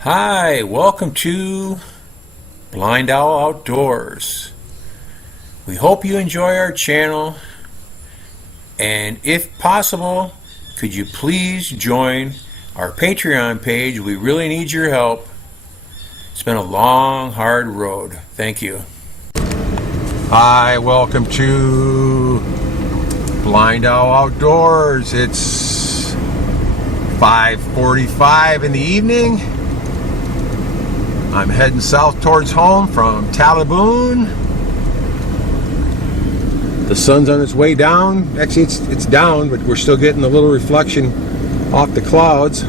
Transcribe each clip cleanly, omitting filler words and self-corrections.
Hi, welcome to BlindOwl Outdoors. We hope you enjoy our channel, and if possible, could you please join our Patreon page? We really need your help. It's been a long, hard road. Thank you. Hi, welcome to BlindOwl Outdoors. It's 5:45 in the evening. I'm heading south towards home from Talabun. The sun's on its way down. Actually, it's down, but we're still getting a little reflection off the clouds.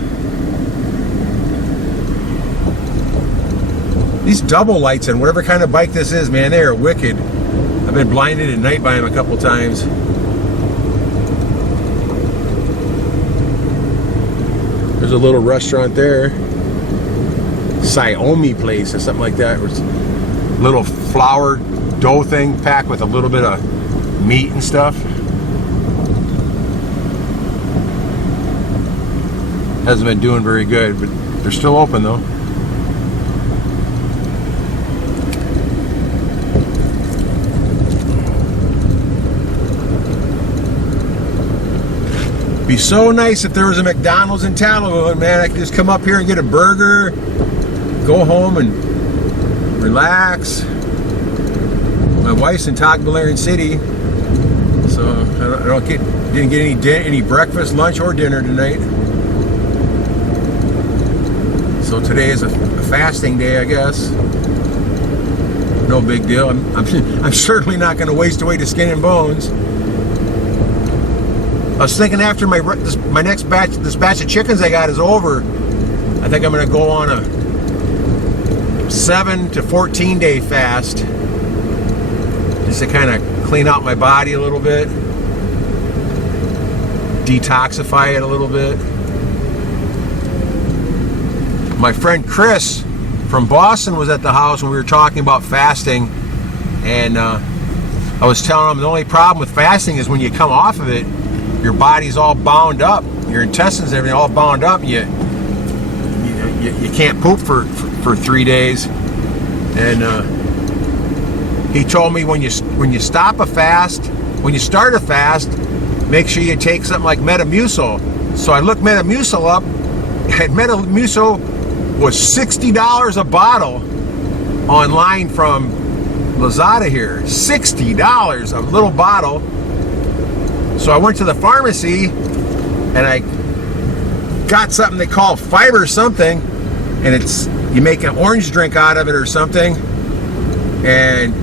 These double lights on whatever kind of bike this is, man, they are wicked. I've been blinded at night by them a couple times. There's a little restaurant there. Xiaomi place or something like that. It's a little flour dough thing packed with a little bit of meat and stuff. Hasn't been doing very good, but they're still open though. Be so nice if there was a McDonald's in Talabun, man. I could just come up here and get a burger, go home and relax. My wife's in Tagbilaran City, so didn't get any breakfast, lunch, or dinner tonight. So today is a fasting day, I guess. No big deal. I'm certainly not going to waste away to skin and bones. I was thinking after my next batch, this batch of chickens I got is over, I think I'm going to go on a 7 to 14 day fast, just to kind of clean out my body a little bit, detoxify it a little bit. My friend Chris from Boston was at the house when we were talking about fasting, and I was telling him the only problem with fasting is when you come off of it, your body's all bound up, your intestines and everything all bound up, and you can't poop for 3 days. And he told me when you stop a fast, when you start a fast, make sure you take something like Metamucil. So I looked Metamucil up, and Metamucil was $60 a bottle online from Lazada here. $60 a little bottle. So I went to the pharmacy and I got something they call fiber something, and you make an orange drink out of it or something, and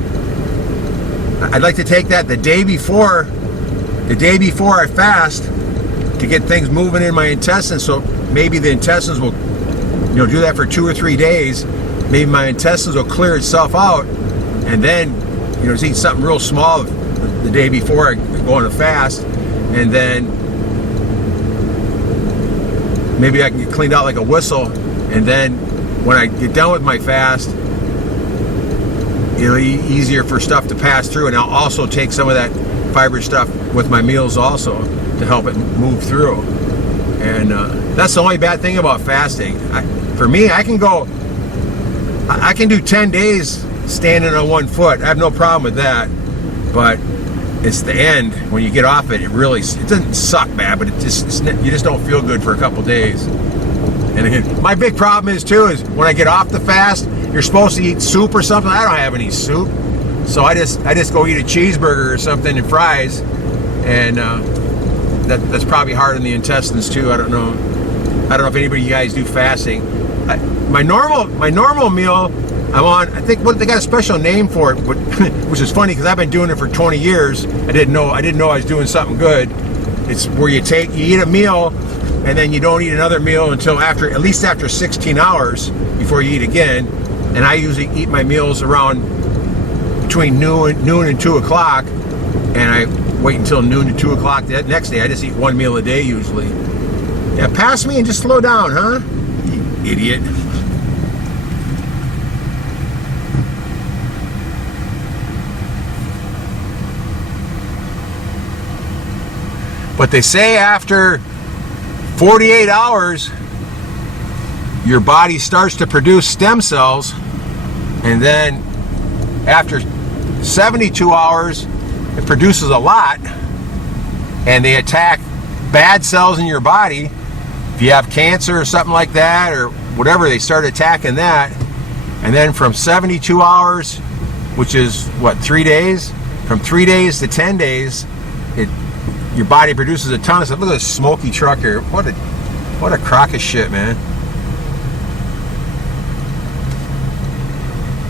I'd like to take that the day before I fast to get things moving in my intestines. So maybe the intestines will, do that for 2 or 3 days. Maybe my intestines will clear itself out, and then just eat something real small the day before I go on a fast, and then maybe I can get cleaned out like a whistle, and then when I get done with my fast, it'll be easier for stuff to pass through, and I'll also take some of that fiber stuff with my meals also to help it move through. And that's the only bad thing about fasting. For me, I can do 10 days standing on one foot. I have no problem with that, but it's the end when you get off it. It doesn't suck bad, but you just don't feel good for a couple days. And again, my big problem is when I get off the fast, you're supposed to eat soup or something. I don't have any soup, so I just go eat a cheeseburger or something and fries, and that's probably hard on the intestines too. I don't know if anybody of you guys do fasting. My normal meal, I'm on, I think they got a special name for it, but which is funny because I've been doing it for 20 years. I didn't know I was doing something good. It's where you eat a meal, and then you don't eat another meal until at least after 16 hours before you eat again. And I usually eat my meals around between noon and 2 o'clock, and I wait until noon to 2 o'clock the next day. I just eat one meal a day usually. Yeah, pass me and just slow down, huh? You idiot. But they say after 48 hours, your body starts to produce stem cells, and then after 72 hours, it produces a lot, and they attack bad cells in your body. If you have cancer or something like that, or whatever, they start attacking that. And then from 72 hours, which is what, 3 days? From 3 days to 10 days, your body produces a ton of stuff. Look at this smoky truck here. What a crock of shit, man.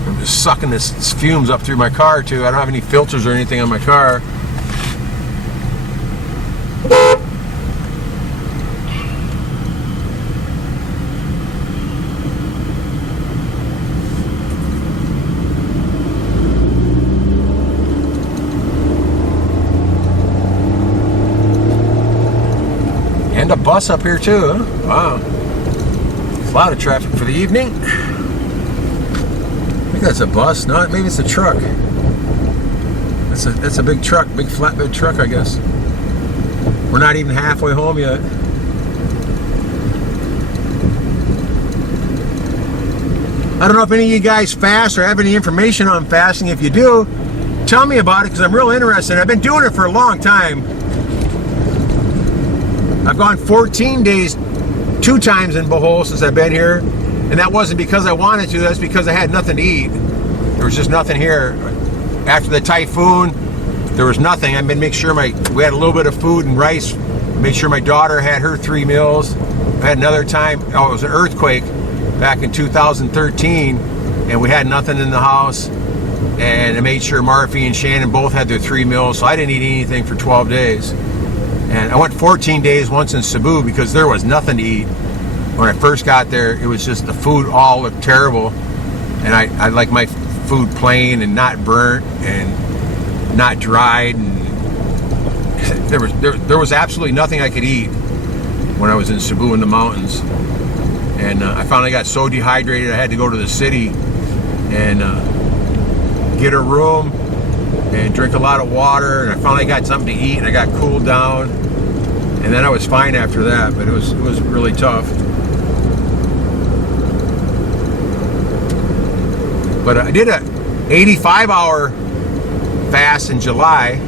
I'm just sucking this fumes up through my car too. I don't have any filters or anything on my car. And a bus up here too, huh? Wow. There's a lot of traffic for the evening. I think that's a bus. No, maybe it's a truck. That's a big truck, big flatbed truck, I guess. We're not even halfway home yet. I don't know if any of you guys fast or have any information on fasting. If you do, tell me about it, because I'm real interested. I've been doing it for a long time. I've gone 14 days 2 times in Bohol since I've been here, and that wasn't because I wanted to. That's because I had nothing to eat. There was just nothing here. After the typhoon, there was nothing. I made sure we had a little bit of food and rice. Made sure my daughter had her 3 meals. I had another time. Oh, it was an earthquake back in 2013, and we had nothing in the house. And I made sure Marife and Shannon both had their 3 meals, so I didn't eat anything for 12 days. And I went 14 days once in Cebu because there was nothing to eat. When I first got there, it was just the food all looked terrible. And I like my food plain and not burnt and not dried. And there was absolutely nothing I could eat when I was in Cebu in the mountains. And I finally got so dehydrated I had to go to the city and get a room and drink a lot of water, and I finally got something to eat, and I got cooled down, and then I was fine after that. But it was really tough. But I did a 85-hour fast in July,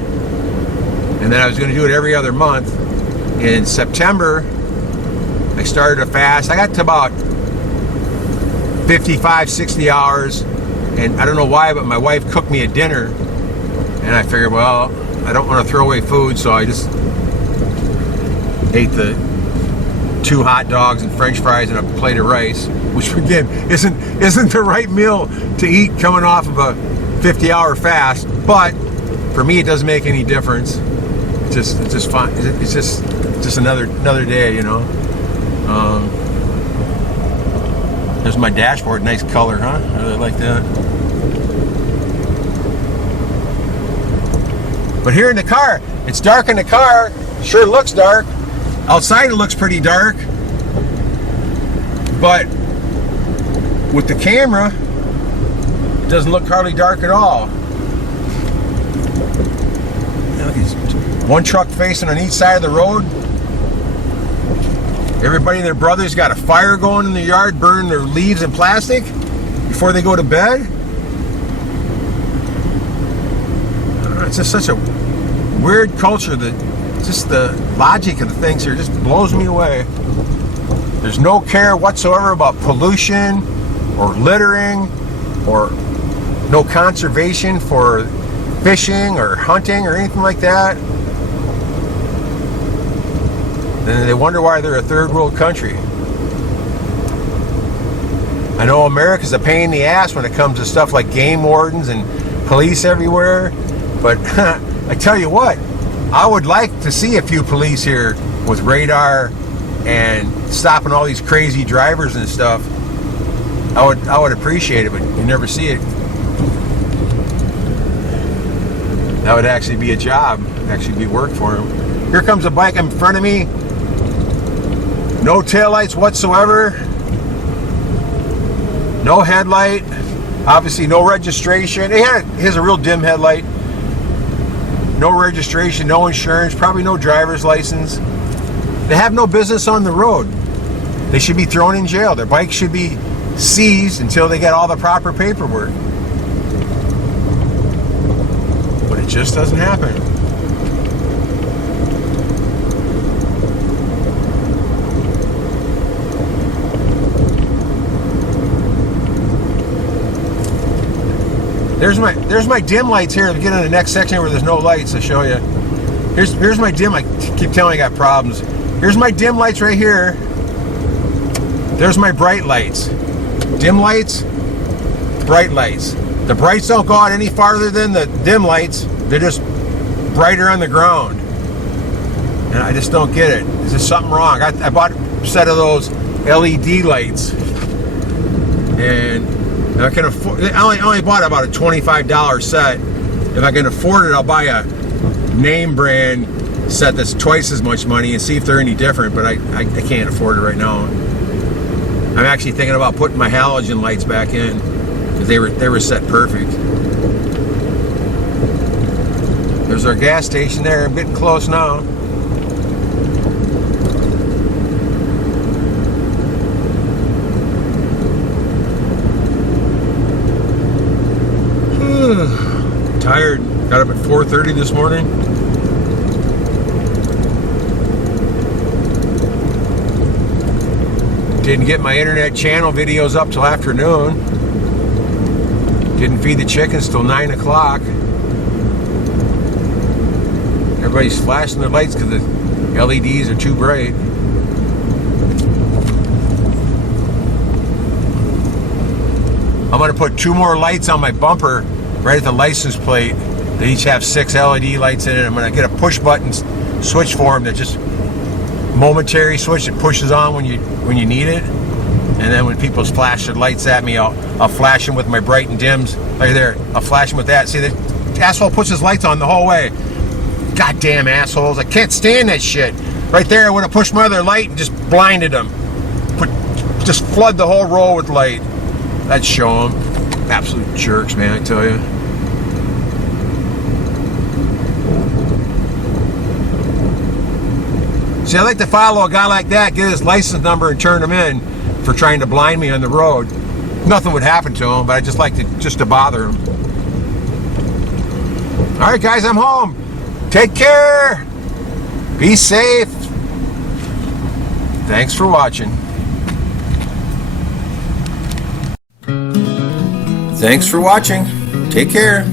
and then I was going to do it every other month. In September, I started a fast. I got to about 55, 60 hours, and I don't know why, but my wife cooked me a dinner. And I figured, well, I don't want to throw away food, so I just ate the 2 hot dogs and French fries and a plate of rice, which again isn't the right meal to eat coming off of a 50-hour fast. But for me, it doesn't make any difference. It's just fine. It's just another day, you know. There's my dashboard, nice color, huh? I really like that. But here in the car, it's dark in the car. Sure looks dark. Outside it looks pretty dark. But with the camera, it doesn't look hardly dark at all. Look, there's one truck facing on each side of the road. Everybody and their brothers got a fire going in the yard, burning their leaves and plastic before they go to bed. It's just such a weird culture that just the logic of the things here just blows me away. There's no care whatsoever about pollution or littering or no conservation for fishing or hunting or anything like that. And they wonder why they're a third world country. I know America's a pain in the ass when it comes to stuff like game wardens and police everywhere. But I tell you what, I would like to see a few police here with radar and stopping all these crazy drivers and stuff. I would appreciate it, but you never see it. That would actually be a job, actually be work for them. Here comes a bike in front of me. No taillights whatsoever. No headlight. Obviously no registration. He has a real dim headlight. No registration, no insurance, probably no driver's license. They have no business on the road. They should be thrown in jail. Their bikes should be seized until they get all the proper paperwork. But it just doesn't happen. There's my dim lights here. Get in the next section where there's no lights. I'll show you. Here's my dim. I keep telling you I got problems. Here's my dim lights right here. There's my bright lights. Dim lights, bright lights. The brights don't go out any farther than the dim lights. They're just brighter on the ground. And I just don't get it. Is there something wrong? I bought a set of those LED lights. And I can afford. I only bought about a $25 set. If I can afford it, I'll buy a name brand set that's twice as much money and see if they're any different. But I can't afford it right now. I'm actually thinking about putting my halogen lights back in because they were set perfect. There's our gas station there. I'm getting close now. Tired. Got up at 4:30 this morning. Didn't get my internet channel videos up till afternoon. Didn't feed the chickens till 9 o'clock. Everybody's flashing their lights because the LEDs are too bright. I'm going to put 2 more lights on my bumper right at the license plate. They each have 6 LED lights in it. I'm going to get a push button switch for them that just momentary switch that pushes on when you need it. And then when people flash their lights at me, I'll flash them with my bright and dims. Right there, I'll flash them with that. See, the asshole puts his lights on the whole way. Goddamn assholes. I can't stand that shit. Right there, I would have pushed my other light and just blinded them. Just flood the whole row with light. That'd show them. Absolute jerks, man, I tell you. See, I like to follow a guy like that, get his license number and turn him in for trying to blind me on the road. Nothing would happen to him, but I just like to bother him. All right, guys, I'm home. Take care. Be safe. Thanks for watching. Thanks for watching. Take care.